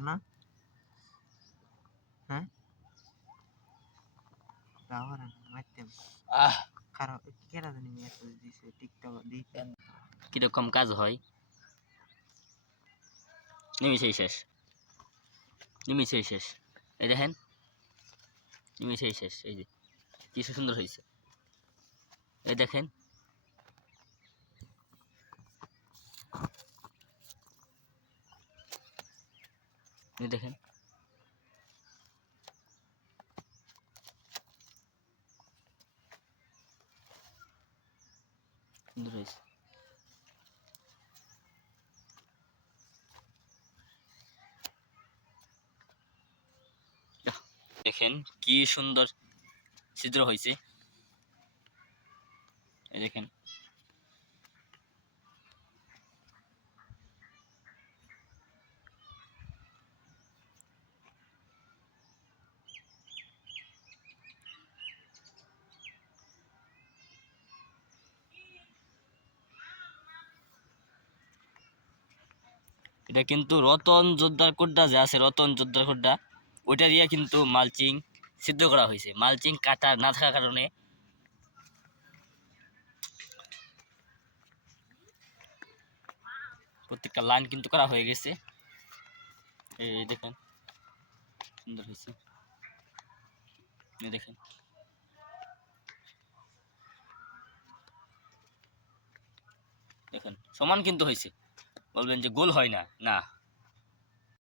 না হ্যাঁ তাহলে মারতেম খারাপ কেরা জানি মেসেজ দিছে টিকটক দিতে কিরকম কাজ হয় নিমিষেই শেষ নিমিষেই শেষ এই দেখেন নিমিষেই শেষ এই যে কি সুন্দর হয়েছে এই দেখেন এই দেখেন সুন্দর হয়েছে দেখেন কি সুন্দর ছিদ্র হয়েছে এই দেখেন এটা কিন্তু রতন যোদ্ধার কোডটা যে আছে রতন যোদ্ধার কোডটা ওইটা দিয়ে কিন্তু মালচিং সিদ্ধ করা হয়েছে মালচিং কাটা না থাকার কারণে প্রত্যেকটা লাইন কিন্তু করা হয়ে গেছে এই দেখেন সুন্দর হয়েছে এই দেখেন দেখেন সমান কিন্তু হয়েছে বলবেন যে গোল হয় না না